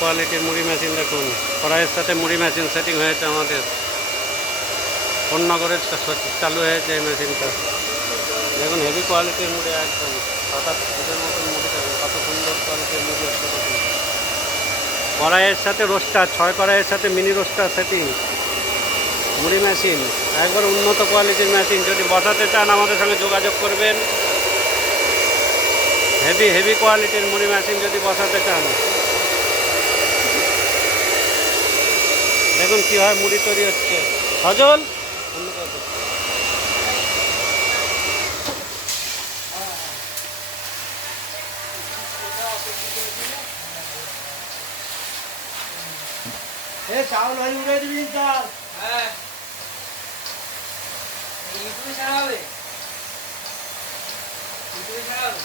কোয়ালিটির মুড়ি মেশিন দেখুন। কড়াইয়ের সাথে মুড়ি মেশিন সেটিং হয়েছে আমাদের। কোন্নগরের চালু হয়েছে এই মেশিনটা দেখুন হেভি কোয়ালিটির মুড়ি একদম। সাত ফুটের মতন মুড়ি কত সুন্দর কোয়ালিটির মুড়ি দেখুন। কড়াইয়ের সাথে রোস্টার ছয় কড়াইয়ের সাথে মিনি রোস্টার সেটিং মুড়ি মেশিন একবার উন্নত কোয়ালিটির মেশিন যদি বসাতে চান, আমাদের সঙ্গে যোগাযোগ করবেন। হেভি হেভি কোয়ালিটির মুড়ি মেশিন যদি বসাতে চান। দেখুন কীভাবে মুড়ি তৈরি হচ্ছে। সজল? অন্য কথা। এ চাউল ভাই উড়ে দিবি চাল হ্যাঁ। ইউটিউবে ছাড়া হবে? ইউটিউবে ছাড়া হবে?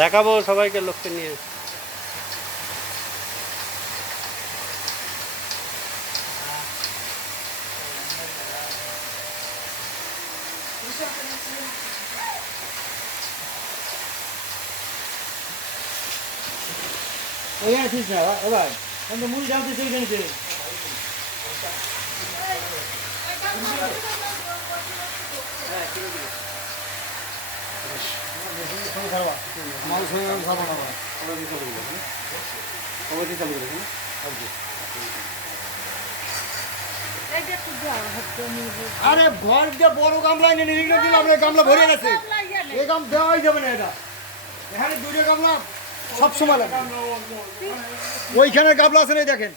দেখাবো সবাইকে লোককে নিয়ে। ওই আছিস না ভাই আমি মুড়ি জানতে সেই জানতে আমার সঙ্গে আমি খাব না আরে ঘর যে বড় গামলা এনে নিয়ে দিলাম রে গামলা ভরে গেছে। এই গাম দেওয়াই যাবে না এটা। এখানে দুটো গামলা সব সময় লাগে ওইখানে গামলা আছে না দেখেন।